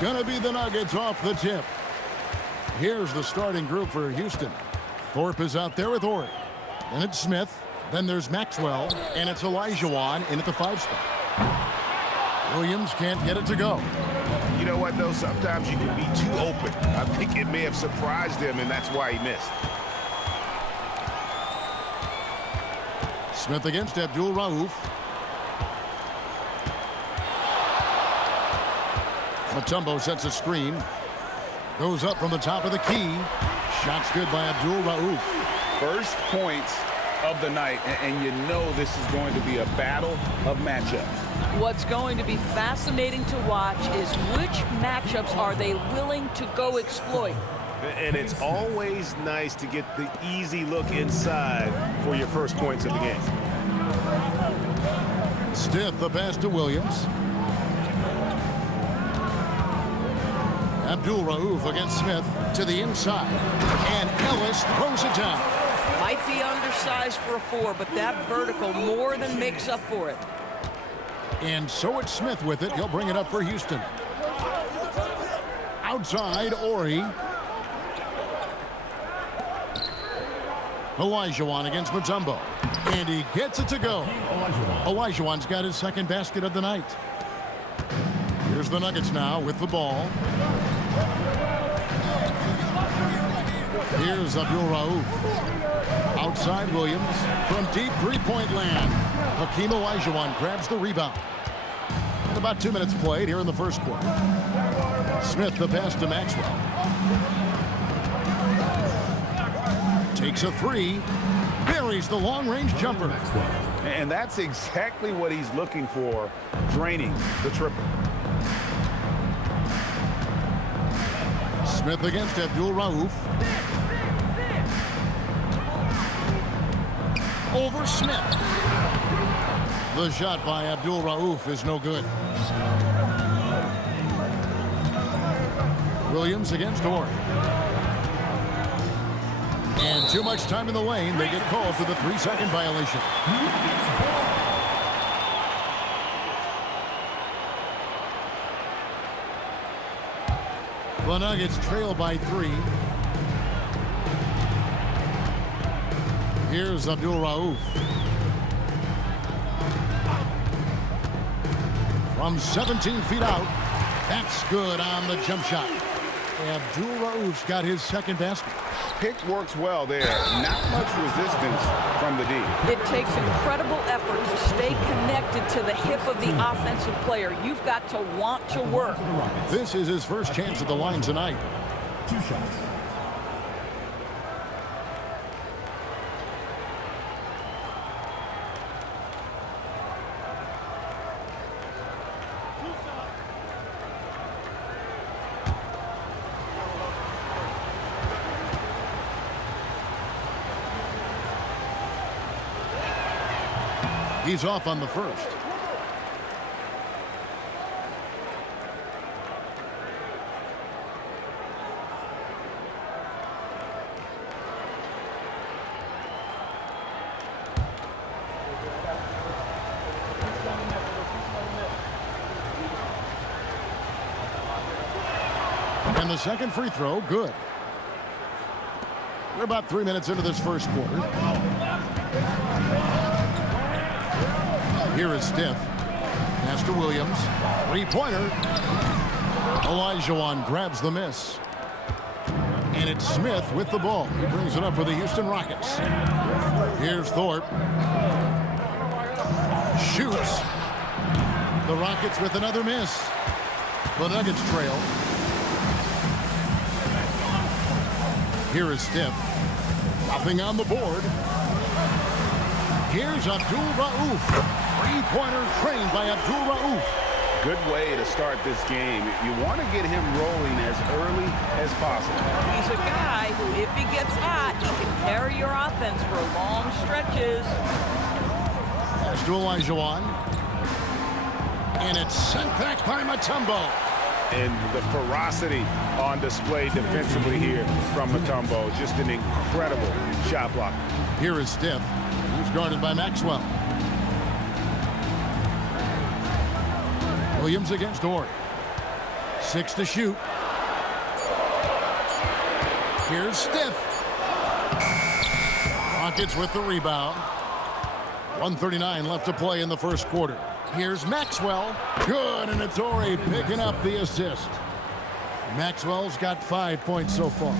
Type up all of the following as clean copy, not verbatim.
going to be the Nuggets off the tip. Here's the starting group for Houston. Thorpe is out there with Horry. Then it's Smith. Then there's Maxwell. And it's Olajuwon in at the 5 spot. Williams can't get it to go. You know what, though? Sometimes you can be too open. I think it may have surprised him, and that's why he missed. Smith against Abdul-Rauf. Mutombo sets a screen. Goes up from the top of the key. Shot's good by Abdul-Rauf. First points of the night, and you know this is going to be a battle of matchups. What's going to be fascinating to watch is which matchups are they willing to go exploit. And it's always nice to get the easy look inside for your first points of the game. Stiff the pass to Williams. Abdul-Rauf against Smith to the inside. And Ellis throws it down. Might be undersized for a 4, but that vertical more than makes up for it. And so it's Smith with it. He'll bring it up for Houston. Outside, Horry. Olajuwon against Mutombo. And he gets it to go. Olajuwon's got his second basket of the night. Here's the Nuggets now with the ball. Here's Abdul-Rauf. Outside Williams from deep three-point land. Hakeem Olajuwon grabs the rebound. And about 2 minutes played here in the first quarter. Smith the pass to Maxwell. Takes a 3. Buries the long-range jumper. And that's exactly what he's looking for, draining the triple. Smith against Abdul-Rauf. Over Smith. The shot by Abdul-Rauf is no good. Williams against Horry. And too much time in the lane. They get called for the 3-second violation. The Nuggets trail by 3. Here's Abdul-Rauf. From 17 feet out. That's good on the jump shot. Abdul-Rauf's got his second basket. Pick works well there. Not much resistance from the D. It takes incredible effort to stay connected to the hip of the offensive player. You've got to want to work. This is his first chance at the line tonight. 2 shots. He's off on the first. And the second free throw, good. We're about 3 minutes into this first quarter. Here is Stiff. Pass to Williams. Three-pointer. Olajuwon grabs the miss. And it's Smith with the ball. He brings it up for the Houston Rockets. Here's Thorpe. Shoots. The Rockets with another miss. The Nuggets trail. Here is Stiff. Nothing on the board. Here's Abdul-Rauf. Three-pointer trained by Abdul-Rauf. Good way to start this game. You want to get him rolling as early as possible. He's a guy who, if he gets hot, he can carry your offense for long stretches. Pass to Olajuwon. And it's sent back by Mutombo. And the ferocity on display defensively here from Mutombo. Just an incredible shot block. Here is Stiff. He's guarded by Maxwell. Williams against Horry. 6 to shoot. Here's Stiff. Rockets with the rebound. 1:39 left to play in the first quarter. Here's Maxwell. Good, and it's Torrey picking up the assist. Maxwell's got 5 points so far.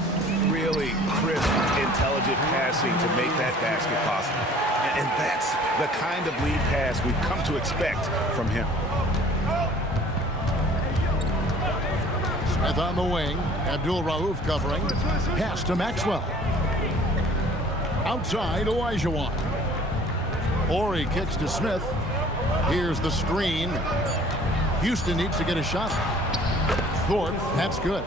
Really crisp, intelligent passing to make that basket possible. And that's the kind of lead pass we've come to expect from him. Smith on the wing. Abdul-Rauf covering. Pass to Maxwell. Outside, Olajuwon. Horry kicks to Smith. Here's the screen. Houston needs to get a shot. Thorpe, that's good.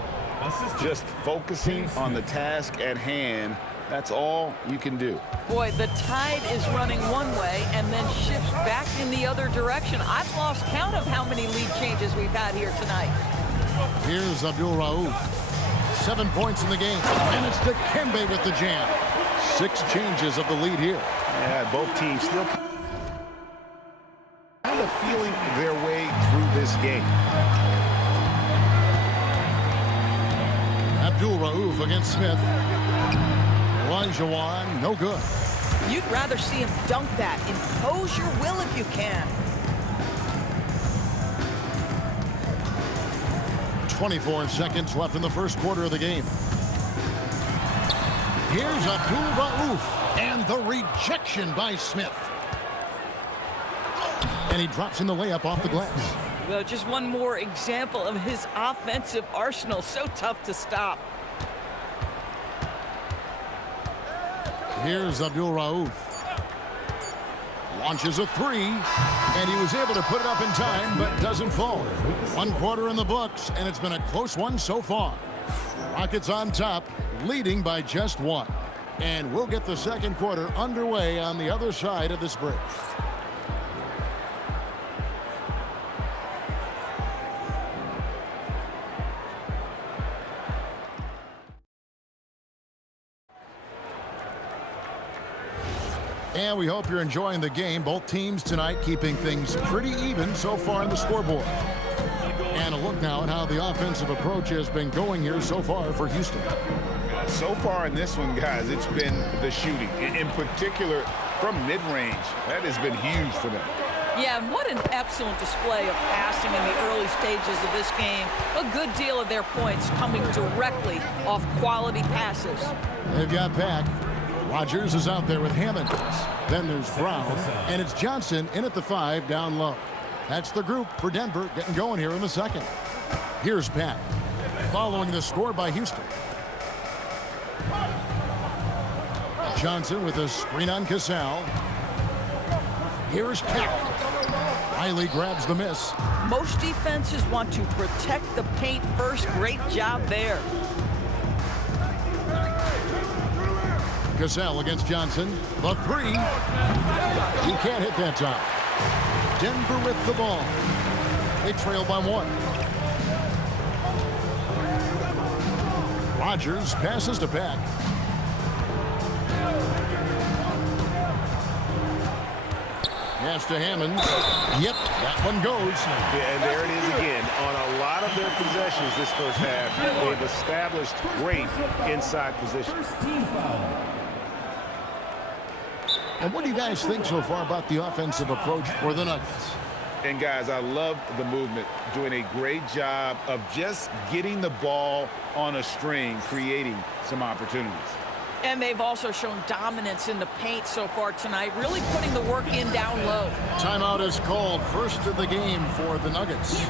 Just focusing on the task at hand, that's all you can do. Boy, the tide is running one way and then shifts back in the other direction. I've lost count of how many lead changes we've had here tonight. Here's Abdul-Rauf. 7 points in the game. And it's Dikembe with the jam. 6 changes of the lead here. Yeah, both teams still kind of feeling their way through this game. Abdul-Rauf against Smith. Olajuwon, no good. You'd rather see him dunk that. Impose your will if you can. 24 seconds left in the first quarter of the game. Here's Abdul-Rauf. And the rejection by Smith. And he drops in the layup off the glass. Well, just one more example of his offensive arsenal. So tough to stop. Here's Abdul-Rauf. Launches a 3. And he was able to put it up in time, but doesn't fall. 1 quarter in the books, and it's been a close one so far. Rockets on top, leading by just 1. And we'll get the second quarter underway on the other side of this break. And we hope you're enjoying the game. Both teams tonight keeping things pretty even so far in the scoreboard. And a look now at how the offensive approach has been going here so far for Houston. So far in this one, guys, it's been the shooting. In particular, from mid-range. That has been huge for them. Yeah, and what an excellent display of passing in the early stages of this game. A good deal of their points coming directly off quality passes. They've got Pack. Rogers is out there with Hammond. Then there's Brown, and it's Johnson in at the 5 down low. That's the group for Denver getting going here in the second. Here's Pack, following the score by Houston. Johnson with a screen on Cassell. Here's Pack. Riley grabs the miss. Most defenses want to protect the paint first. Great job there. Cassell against Johnson. The 3. He can't hit that time. Denver with the ball. They trail by 1. Rogers passes to Pack. Pass to Hammond. Yep, that one goes. Yeah, and there it is again. On a lot of their possessions this first half, they've established great inside positions. And what do you guys think so far about the offensive approach for the Nuggets? And, guys, I love the movement, doing a great job of just getting the ball on a string, creating some opportunities. And they've also shown dominance in the paint so far tonight, really putting the work in down low. Timeout is called. First of the game for the Nuggets.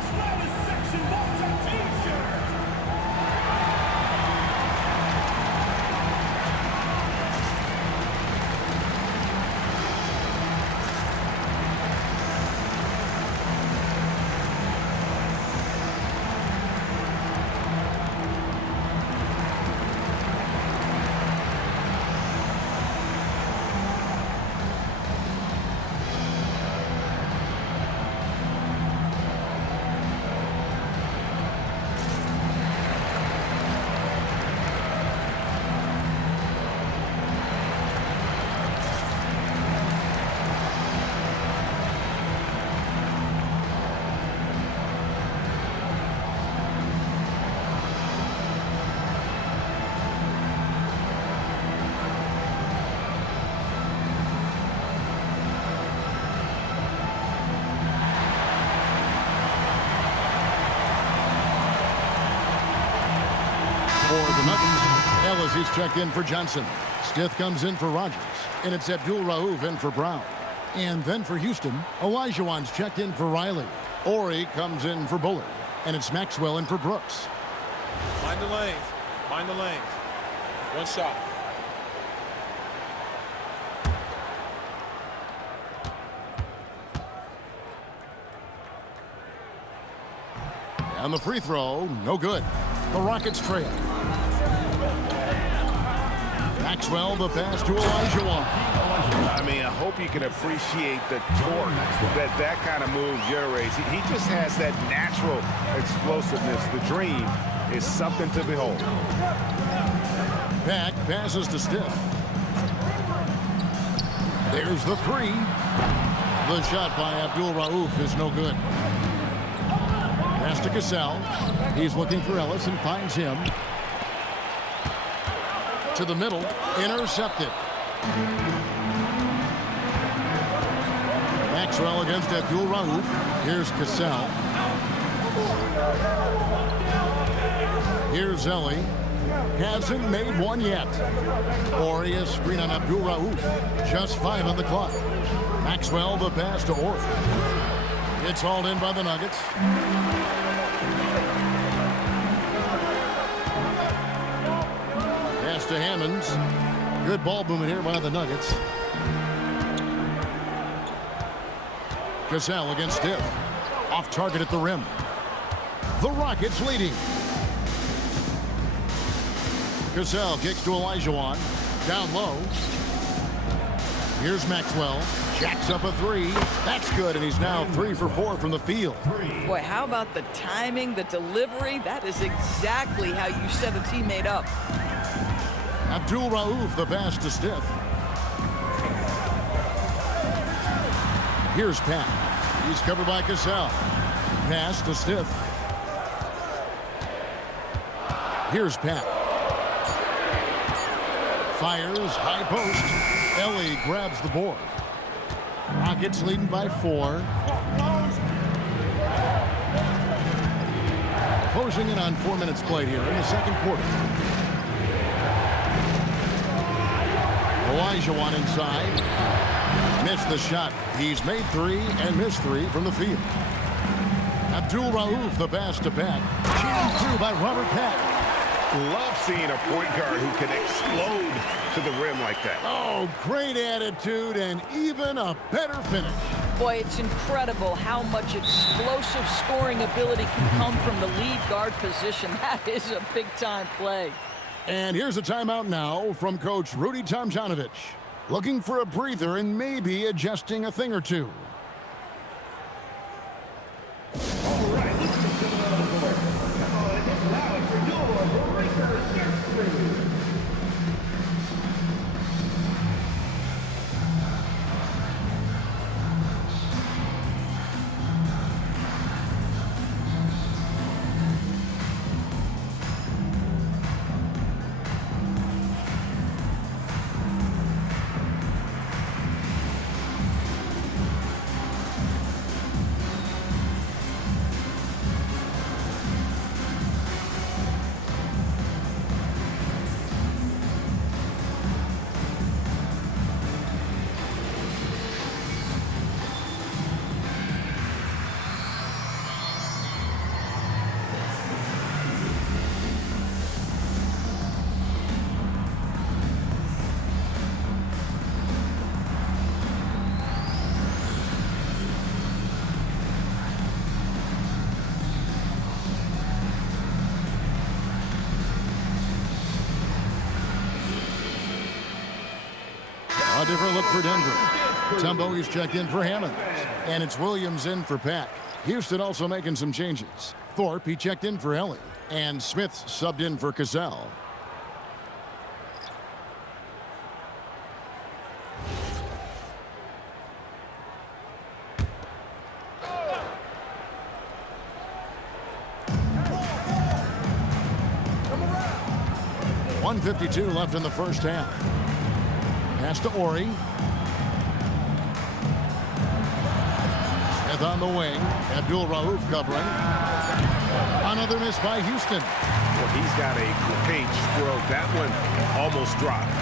Ellis, he's checked in for Johnson. Stith comes in for Rogers. And it's Abdul-Rauf in for Brown. And then for Houston, Olajuwon's checked in for Riley. Ori comes in for Bullard. And it's Maxwell in for Brooks. Mind the lanes. Mind the lanes. One shot. And the free throw, no good. The Rockets trail. Maxwell, the pass to Olajuwon. I mean, I hope you can appreciate the torque that kind of move generates. He just has that natural explosiveness. The dream is something to behold. Pack passes to Stith. There's the three. The shot by Abdul-Rauf is no good. Pass to Cassell. He's looking for Ellis and finds him. To the middle, intercepted. Maxwell against Abdul-Rauf. Here's Cassell. Here's Ellie. Hasn't made one yet. Ori, a screen on Abdul-Rauf. Just 5 on the clock. Maxwell, the pass to Ori. It's hauled in by the Nuggets. Pass to Hammonds. Good ball movement here by the Nuggets. Cassell against Stith. Off target at the rim. The Rockets leading. Cassell kicks to Olajuwon. Down low. Here's Maxwell. Jacks up a three. That's good, and he's now 3 for 4 from the field. Boy, how about the timing, the delivery? That is exactly how you set a teammate up. Abdul-Rauf, the pass to Stith. Here's Pat. He's covered by Cassell. Pass to Stith. Here's Pat. Fires, high post. Ellie grabs the board. Rockets leading by 4. Closing in on 4 minutes played here in the second quarter. Olajuwon inside. Missed the shot. He's made 3 and missed 3 from the field. Abdul-Rauf, the pass to Pat. Jammed through by Robert Pat. Love seeing a point guard who can explode to the rim like that. Oh, great attitude and even a better finish. Boy, it's incredible how much explosive scoring ability can come from the lead guard position. That is a big-time play. And here's a timeout now from Coach Rudy Tomjanovich. Looking for a breather and maybe adjusting a thing or two. A different look for Denver. Tumbo, he's checked in for Hammond. And it's Williams in for Pack. Houston also making some changes. Thorpe, he checked in for Ellie. And Smith subbed in for Cassell. .152 left in the first half. Pass to Ori. Smith on the wing. Abdul-Rauf covering. Another miss by Houston. Well, he's got a great stroke. That one almost dropped.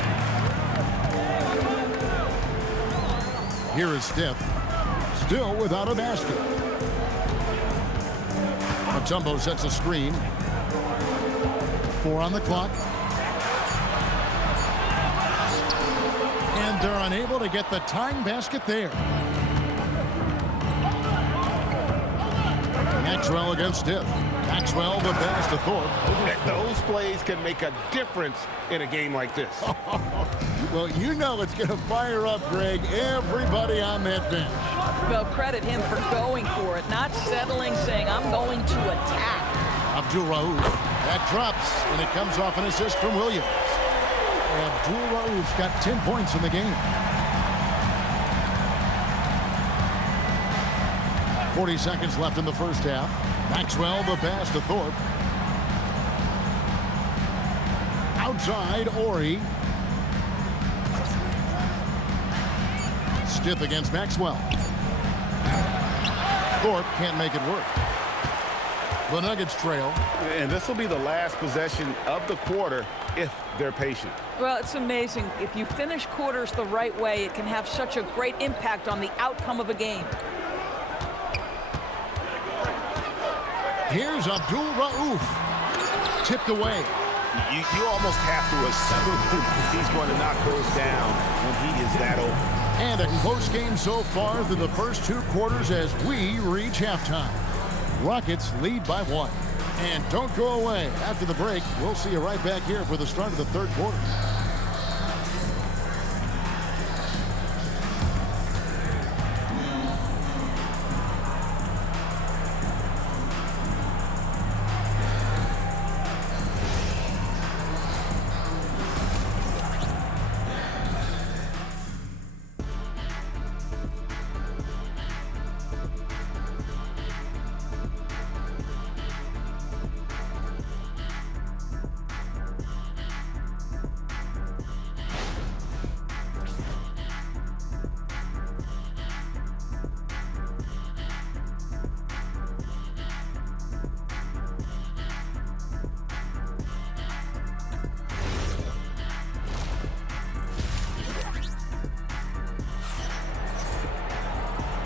Here is Stith, still without a basket. Mutombo sets a screen. 4 on the clock. And they're unable to get the tying basket there. Maxwell against Stith. Maxwell the pass to Thorpe. Those plays can make a difference in a game like this. Well, you know it's going to fire up, Greg, everybody on that bench. Well, credit him for going for it, not settling, saying, I'm going to attack. Abdul Rauf. That drops, and it comes off an assist from Williams. Abdul Rauf's got 10 points in the game. 40 seconds left in the first half. Maxwell the pass to Thorpe. Outside, Ori. Stith against Maxwell. Thorpe can't make it work. The Nuggets trail. And this will be the last possession of the quarter if they're patient. Well, it's amazing. If you finish quarters the right way, it can have such a great impact on the outcome of a game. Here's Abdul Rauf. Tipped away. You almost have to assume he's going to knock those down when he is that open. And a close game so far through the first 2 quarters as we reach halftime. Rockets lead by 1. And don't go away. After the break, we'll see you right back here for the start of the third quarter.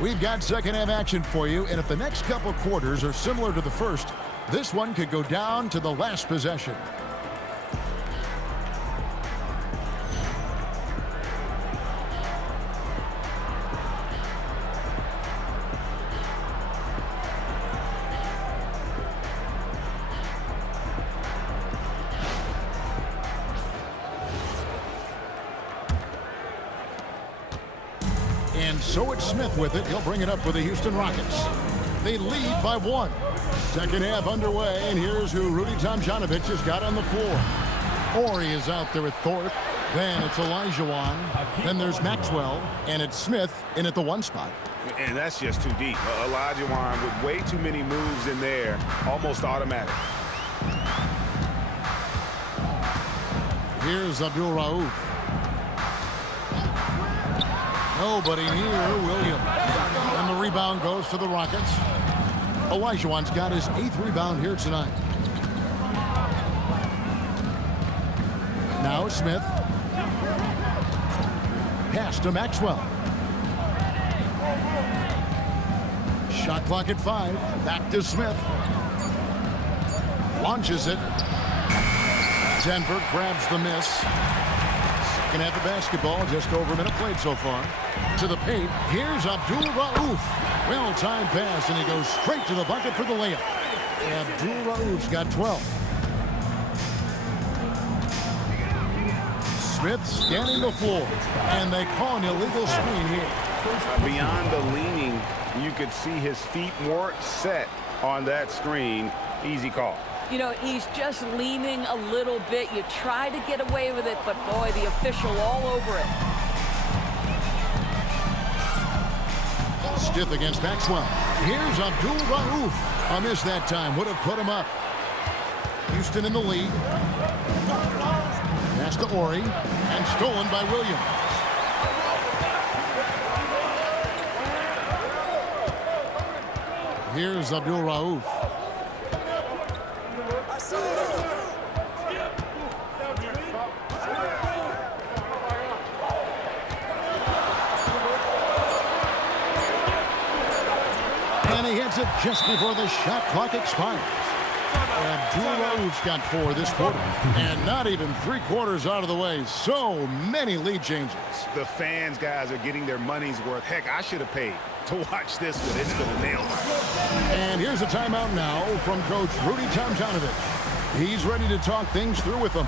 We've got second half action for you, and if the next couple quarters are similar to the first, this one could go down to the last possession. And so it's Smith with it. He'll bring it up for the Houston Rockets. They lead by 1. Second half underway, and here's who Rudy Tomjanovich has got on the floor. Ori is out there with Thorpe. Then it's Olajuwon. Then there's Maxwell, and it's Smith in at the 1 spot. And that's just too deep. Olajuwon with way too many moves in there, almost automatic. Here's Abdul Rauf. Nobody near Williams. And the rebound goes to the Rockets. Olajuwon's got his 8th rebound here tonight. Now Smith. Pass to Maxwell. Shot clock at 5. Back to Smith. Launches it. Denver grabs the miss. Second half of basketball, just over a minute played so far. To the paint, here's Abdul Rauf. Well-timed pass, and he goes straight to the bucket for the layup. Abdul Rauf's got 12. Smith scanning the floor, and they call an illegal screen here. Beyond the leaning, you could see his feet more set on that screen. Easy call. You know, he's just leaning a little bit. You try to get away with it, but boy, the official all over it. Stith against Maxwell. Here's Abdul Rauf. A miss that time. Would have put him up. Houston in the lead. Pass to Ori. And stolen by Williams. Here's Abdul Rauf. And he hits it just before the shot clock expires. Abdul-Rauf's got 4 this quarter. And not even 3 quarters out of the way. So many lead changes. The fans, guys, are getting their money's worth. Heck, I should have paid to watch this one. It's going to nail it. And here's a timeout now from Coach Rudy Tomjanovich. He's ready to talk things through with them.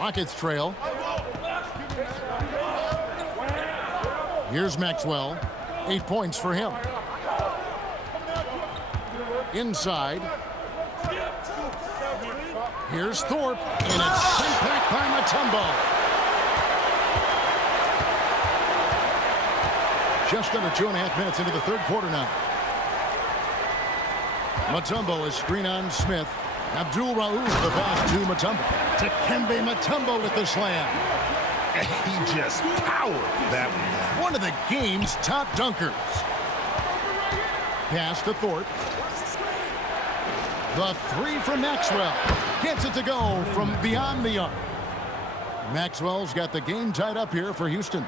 Rockets trail. Here's Maxwell. 8 points for him. Inside. Here's Thorpe. And it's sent back by Mutombo. Just under 2.5 minutes into the third quarter now. Mutombo is screen on Smith. Abdul-Rauf the pass to Mutombo. Dikembe Mutombo with the slam. He just powered that one. One of the game's top dunkers. Pass to Thorpe. The 3 from Maxwell. Gets it to go from beyond the arc. Maxwell's got the game tied up here for Houston.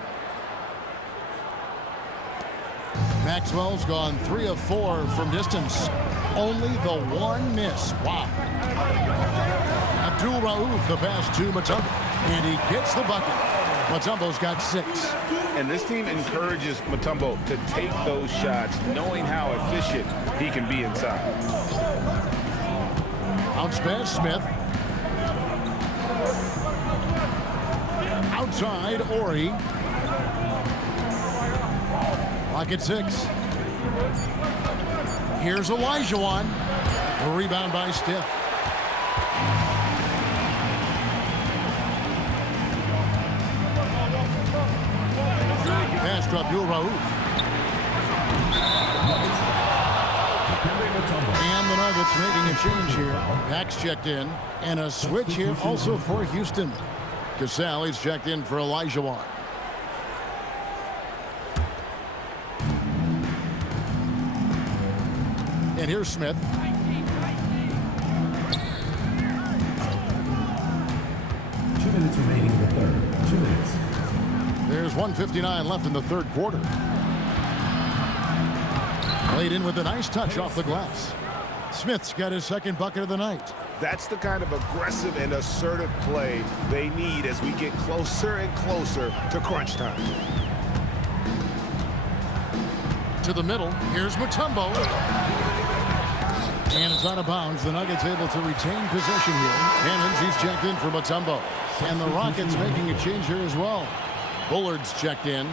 Maxwell's gone 3 of 4 from distance. Only the 1 miss. Wow. Abdul-Rauf the pass to Mutombo. And he gets the bucket. Mutombo's got 6. And this team encourages Mutombo to take those shots, knowing how efficient he can be inside. Bounce pass, Smith. Outside, Ori. Lock at 6. Here's Olajuwon. A rebound by Stiff. Pass to Abdul-Rauf. And the Nuggets making a change here. Pax checked in. And a switch here also for Houston. Casale is checked in for Olajuwon. And here's Smith. Remaining in the third. 2 minutes. There's 1:59 left in the third quarter. Played in with a nice touch off the glass. Smith's got his second bucket of the night. That's the kind of aggressive and assertive play they need as we get closer and closer to crunch time. To the middle. Here's Mutombo. And it's out of bounds. The Nuggets able to retain possession here. Hammonds, he's checked in for Mutombo. And the Rockets making a change here as well. Bullard's checked in.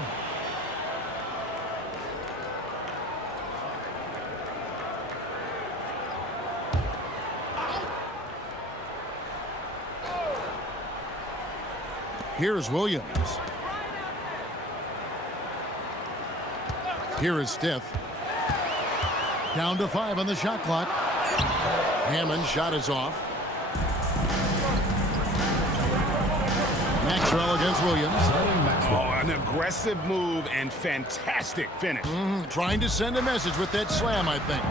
Here's Williams. Here is Stiff. Down to 5 on the shot clock. Hammond's shot is off. Maxwell against Williams. Oh, an aggressive move and fantastic finish. Trying to send a message with that slam, I think.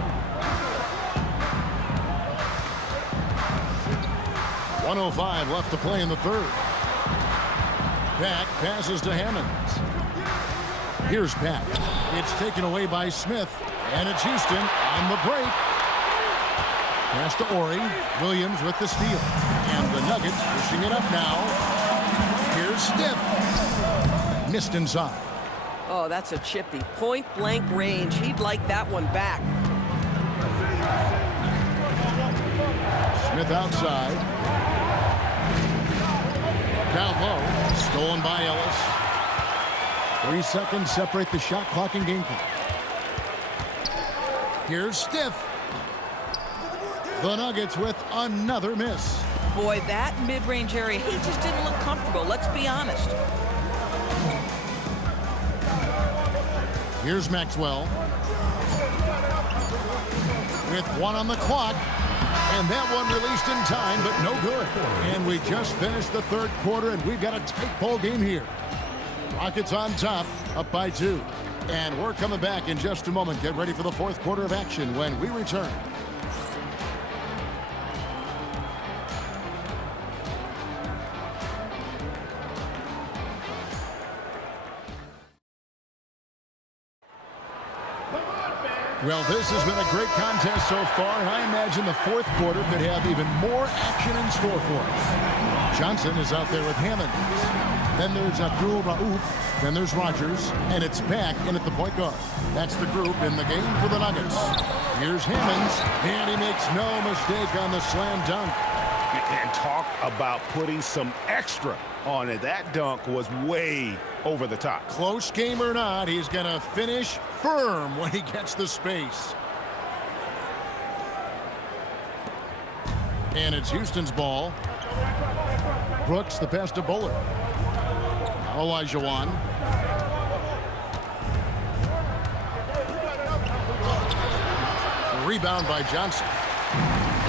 1:05 left to play in the third. Pack passes to Hammonds. Here's Pat. It's taken away by Smith. And it's Houston on the break. Pass to Ori. Williams with the steal. And the Nuggets pushing it up now. Here's Stiff. Missed inside. Oh, that's a chippy. Point-blank range. He'd like that one back. Smith outside. Down low. Stolen by Ellis. 3 seconds separate the shot clock and game clock. Here's Stiff. The Nuggets with another miss. Boy, that mid-range area, he just didn't look comfortable. Let's be honest. Here's Maxwell. With 1 on the clock. And that one released in time, but no good. And we just finished the third quarter, and we've got a tight ball game here. Rockets on top, up by 2. And we're coming back in just a moment. Get ready for the fourth quarter of action when we return. Well, this has been a great contest so far, and I imagine the fourth quarter could have even more action in store for us. Johnson is out there with Hammonds. Then there's Abdul Rauf. Then there's Rogers, and it's back in at the point guard. That's the group in the game for the Nuggets. Here's Hammonds, and he makes no mistake on the slam dunk. And talk about putting some extra on it. That dunk was way over the top. Close game or not, he's going to finish firm when he gets the space. And it's Houston's ball. Brooks, the pass to Bullard. Now Olajuwon. Rebound by Johnson.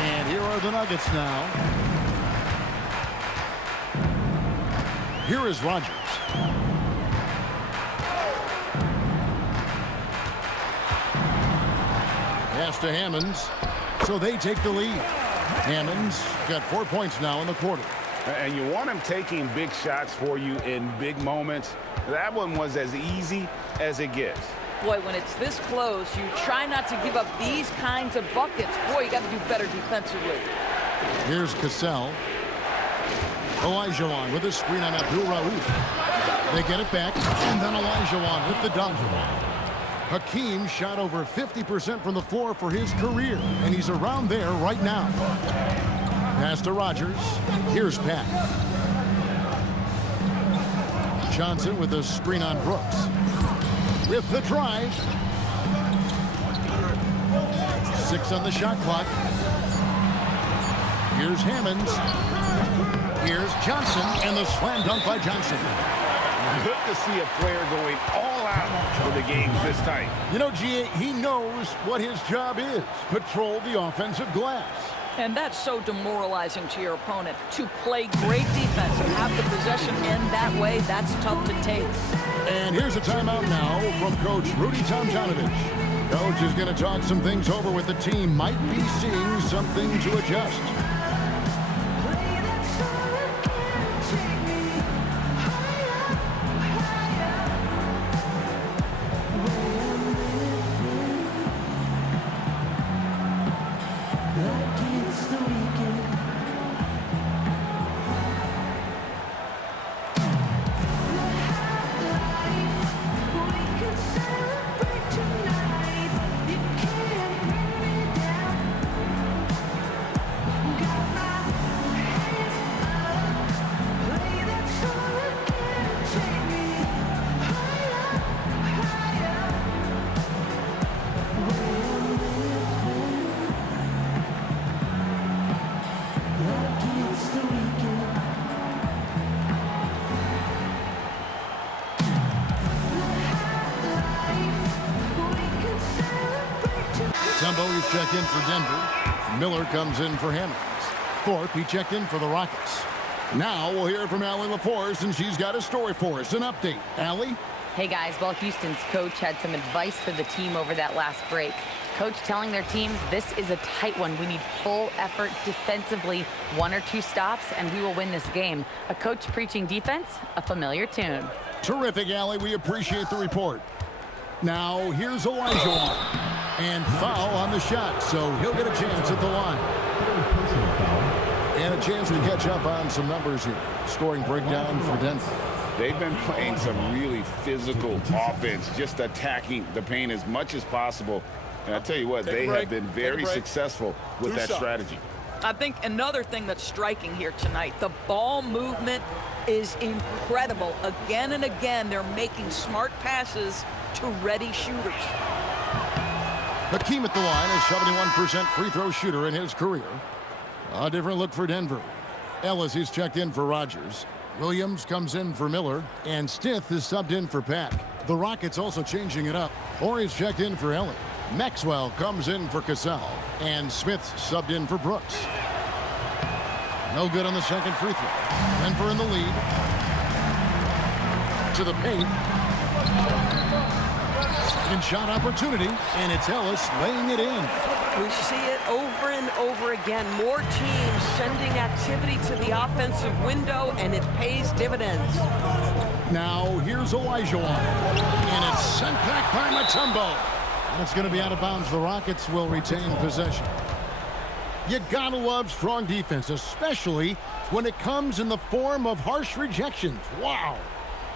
And here are the Nuggets now. Here is Rogers. Pass to Hammonds. So they take the lead. Hammonds got 4 points now in the quarter. And you want him taking big shots for you in big moments. That one was as easy as it gets. Boy, when it's this close, you try not to give up these kinds of buckets. Boy, you got to do better defensively. Here's Cassell. Olajuwon with a screen on Abdul Rauf. They get it back, and then Olajuwon with the dunk. Hakeem shot over 50% from the floor for his career, and he's around there right now. Pass to Rogers. Here's Pat. Johnson with a screen on Brooks. With the drive. 6 on the shot clock. Here's Hammonds. Here's Johnson, and the slam dunk by Johnson. Good to see a player going all out for the games this tight. You know, G.A., he knows what his job is. Patrol the offensive glass. And that's so demoralizing to your opponent. To play great defense and have the possession end that way, that's tough to take. And here's a timeout now from Coach Rudy Tomjanovich. Coach is going to talk some things over with the team. Might be seeing something to adjust. Tumbo, he's checked in for Denver. Miller comes in for Hammonds. Thorpe, he checked in for the Rockets. Now we'll hear from Allie LaForce, and she's got a story for us. An update. Allie? Hey guys, well, Houston's coach had some advice for the team over that last break. Coach telling their team this is a tight one. We need full effort defensively, 1 or 2 stops, and we will win this game. A coach preaching defense, a familiar tune. Terrific, Allie. We appreciate the report. Now, here's Elijah. And foul on the shot, so he'll get a chance at the line. And a chance to catch up on some numbers here. Scoring breakdown for Denver. They've been playing some really physical offense, just attacking the paint as much as possible. And I tell you what, they have been very successful with that strategy. I think another thing that's striking here tonight, the ball movement is incredible. Again and again, they're making smart passes to ready shooters. Hakeem at the line, a 71% free throw shooter in his career. A different look for Denver. Ellis is checked in for Rogers. Williams comes in for Miller, and Stith is subbed in for Pack. The Rockets also changing it up. Horry's checked in for Ellie. Maxwell comes in for Cassell, and Smith's subbed in for Brooks. No good on the second free throw. Denver in the lead. To the paint. Second shot opportunity, and it's Ellis laying it in. We see it over and over again. More teams sending activity to the offensive window, and it pays dividends. Now, here's Elijah, and it's sent back by Mutombo. And it's going to be out of bounds. The Rockets will retain possession. You gotta love strong defense, especially when it comes in the form of harsh rejections. Wow.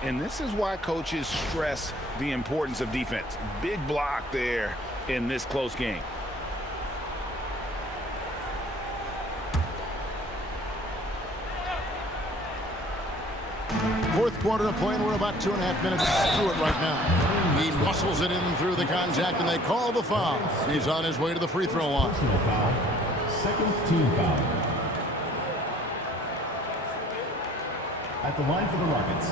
And this is why coaches stress the importance of defense. Big block there in this close game. Fourth quarter of play, and we're about 2.5 minutes through it right now. He muscles it in through the contact, and they call the foul. He's on his way to the free throw line. Second team foul. At the line for the Rockets,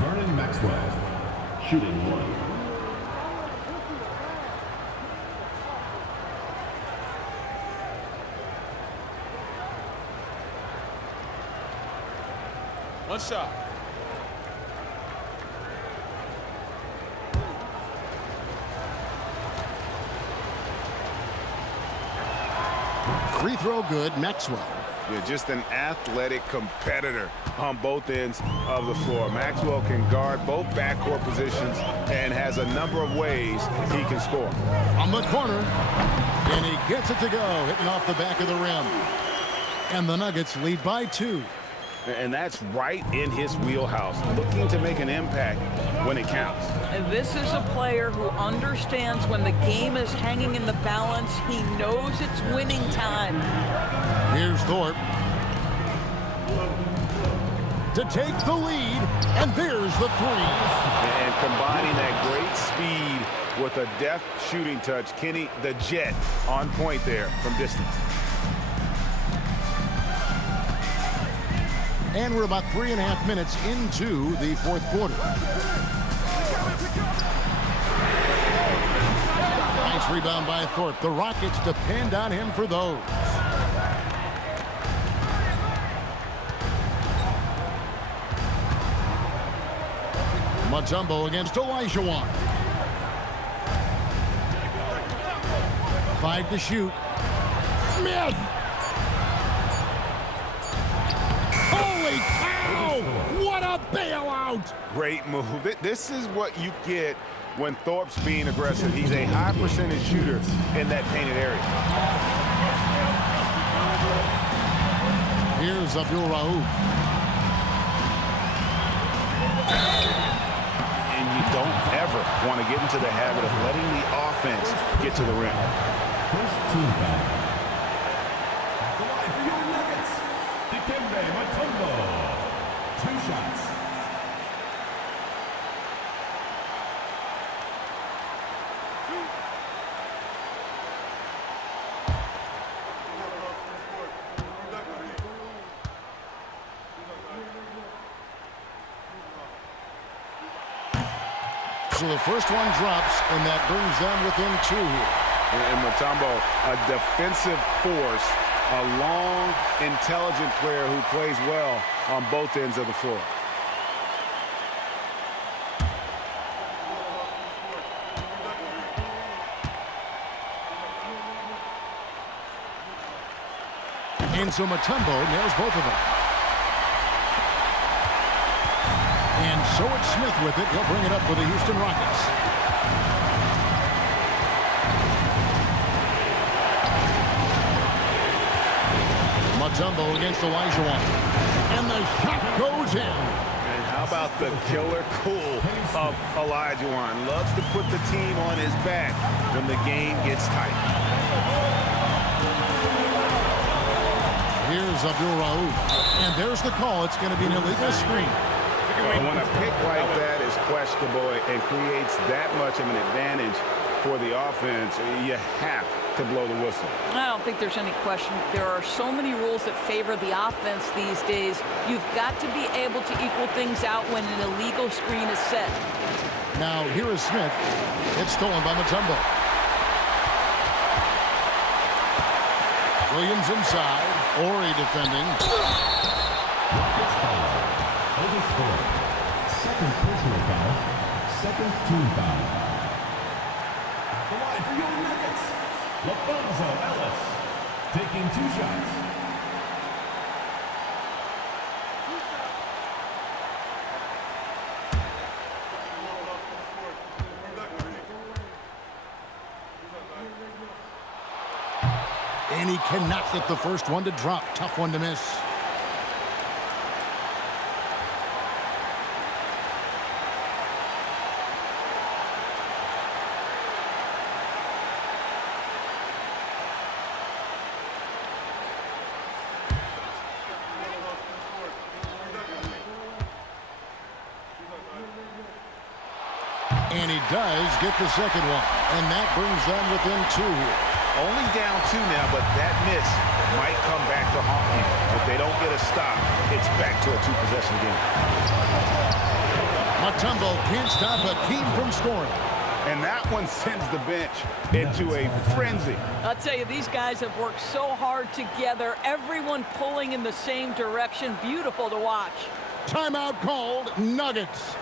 Vernon Maxwell, shooting 1. One shot. Free throw good, Maxwell. Yeah, just an athletic competitor on both ends of the floor. Maxwell can guard both backcourt positions and has a number of ways he can score. From the corner, and he gets it to go, hitting off the back of the rim. And the Nuggets lead by 2. And that's right in his wheelhouse, looking to make an impact when it counts. And this is a player who understands when the game is hanging in the balance. He knows it's winning time. Here's Thorpe to take the lead, and there's the 3. And combining that great speed with a deft shooting touch, Kenny the Jet on point there from distance. And we're about 3.5 minutes into the fourth quarter. Nice rebound by Thorpe. The Rockets depend on him for those. Mutombo against Elijah. 5 to shoot. Smith! Holy cow! What a bailout! Great move. This is what you get when Thorpe's being aggressive. He's a high percentage shooter in that painted area. Here's Abdul Rauf. And you don't ever want to get into the habit of letting the offense get to the rim. First team foul. The line for your Nuggets, Dikembe Mutombo. 2 shots. So the first one drops, and that brings them within 2 here. And Mutombo, a defensive force, a long, intelligent player who plays well on both ends of the floor. And so Mutombo nails both of them. And so it's Smith with it. He'll bring it up for the Houston Rockets. Mutombo against Olajuwon. And the shot goes in. And how about the killer cool of Olajuwon? Loves to put the team on his back when the game gets tight. Here's Abdul-Rauf. And there's the call. It's going to be an illegal screen. When a pick like that is questionable and creates that much of an advantage for the offense, you have to blow the whistle. I don't think there's any question. There are so many rules that favor the offense these days. You've got to be able to equal things out when an illegal screen is set. Now, here is Smith. It's stolen by Mutombo. Williams inside. Ori defending. Second personal foul. Second team foul. The line for your Nuggets. LaFonso Ellis taking 2 shots. And he cannot get the first one to drop. Tough one to miss. And he does get the second one. And that brings them within 2 here. Only down 2 now, but that miss might come back to haunt you. If they don't get a stop, it's back to a 2-possession game. Mutombo can't stop Hakeem from scoring. And that one sends the bench into a frenzy. I'll tell you, these guys have worked so hard together. Everyone pulling in the same direction. Beautiful to watch. Timeout called. Nuggets.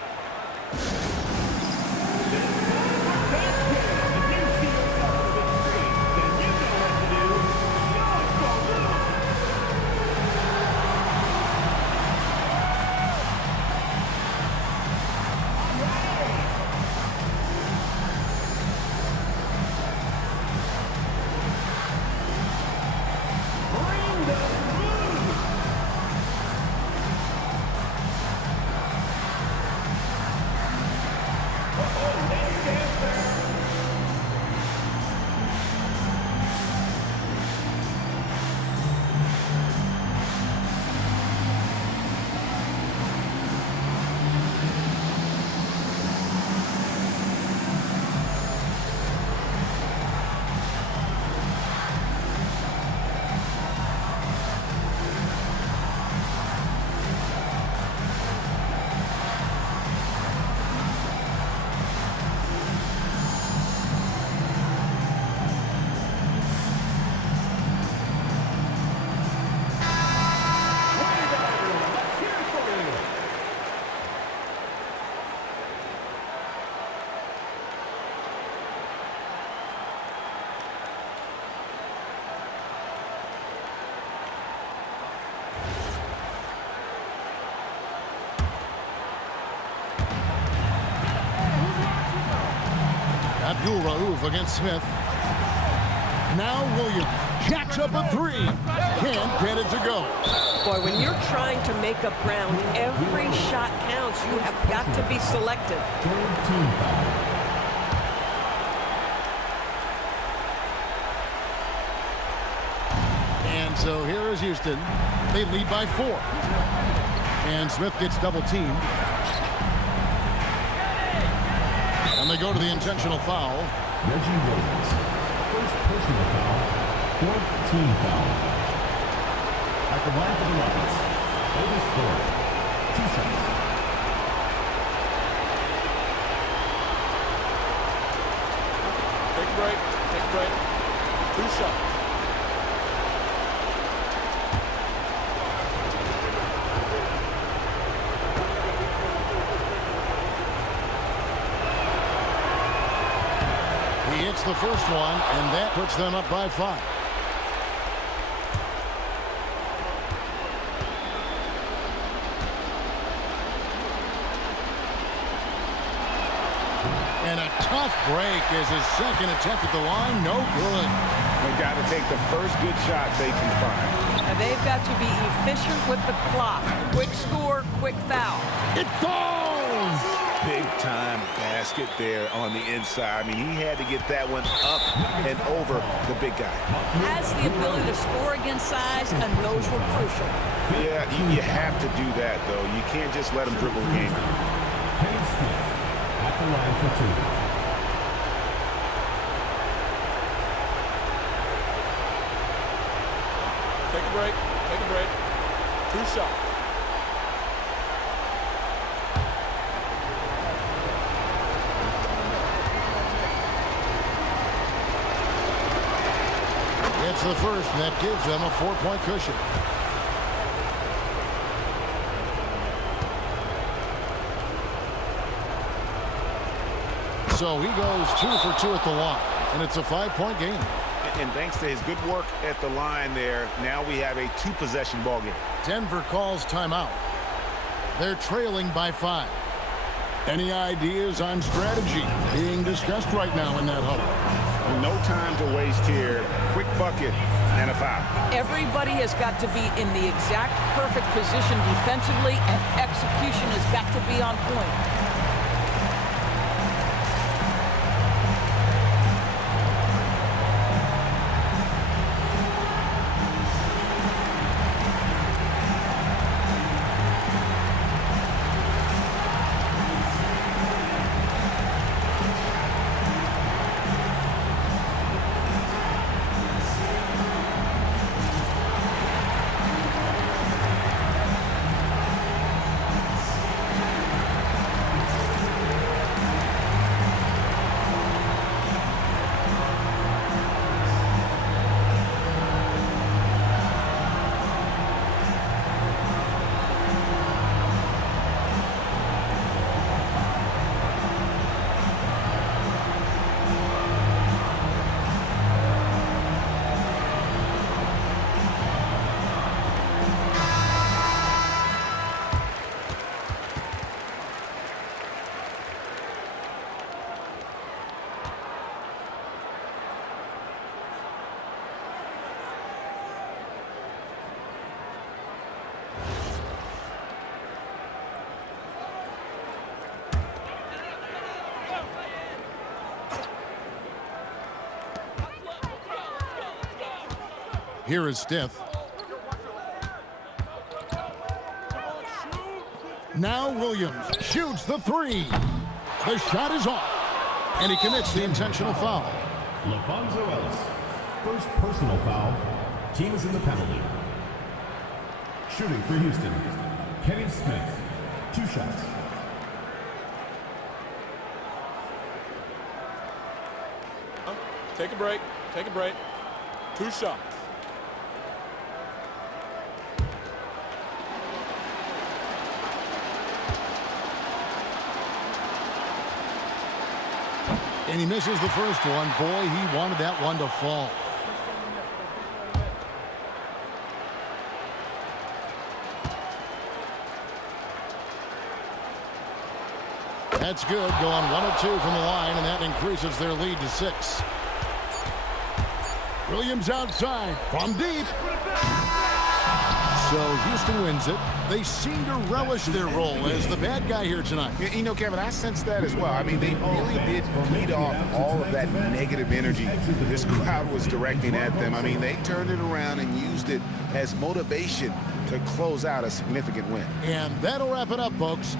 Abdul-Rauf against Smith. Now Williams jacks up a 3. Can't get it to go. Boy, when you're trying to make up ground, every shot counts. You have got to be selective. Third team foul. And so here is Houston. They lead by 4. And Smith gets double teamed. And they go to the intentional foul. Reggie Williams. First personal foul. Fourth team foul. At the line for the Nuggets. Otis Thorpe. 2 shots. Take a break. Take a break. 2 shots. He hits the first one, and that puts them up by 5. And a tough break is his second attempt at the line. No good. They've got to take the first good shot they can find. And they've got to be efficient with the clock. Quick score, quick foul. It falls! Big-time basket there on the inside. I mean, he had to get that one up and over the big guy. Has the ability to score against size, and those were crucial. Yeah, you have to do that, though. You can't just let him dribble the game. Kenny Smith at the line for two. Take a break. Take a break. 2 shots. It's the first, and that gives them a 4-point cushion. So he goes 2 for 2 at the line, and it's a 5-point game. And thanks to his good work at the line there, now we have a 2-possession ball game. Denver calls timeout. They're trailing by 5. Any ideas on strategy being discussed right now in that huddle? No time to waste here. Quick bucket and a foul. Everybody has got to be in the exact perfect position defensively, and execution has got to be on point. Here is Stith. Now Williams shoots the 3. The shot is off, and he commits the intentional foul. LaVonzo Ellis, first personal foul. Team is in the penalty. Shooting for Houston, Kenny Smith, 2 shots. Take a break. Take a break. 2 shots. And he misses the first one. Boy, he wanted that one to fall. That's good. Going 1 of 2 from the line, and that increases their lead to 6. Williams outside from deep. So Houston wins it. They seem to relish their role as the bad guy here tonight. You know, Kevin, I sense that as well. I mean, they really did feed off all of that negative energy this crowd was directing at them. I mean, they turned it around and used it as motivation to close out a significant win. And that'll wrap it up, folks.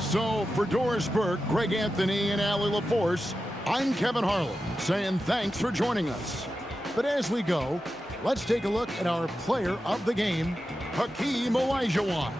So for Doris Burke, Greg Anthony, and Allie LaForce, I'm Kevin Harlan saying thanks for joining us. But as we go, let's take a look at our player of the game, Hakeem Olajuwon.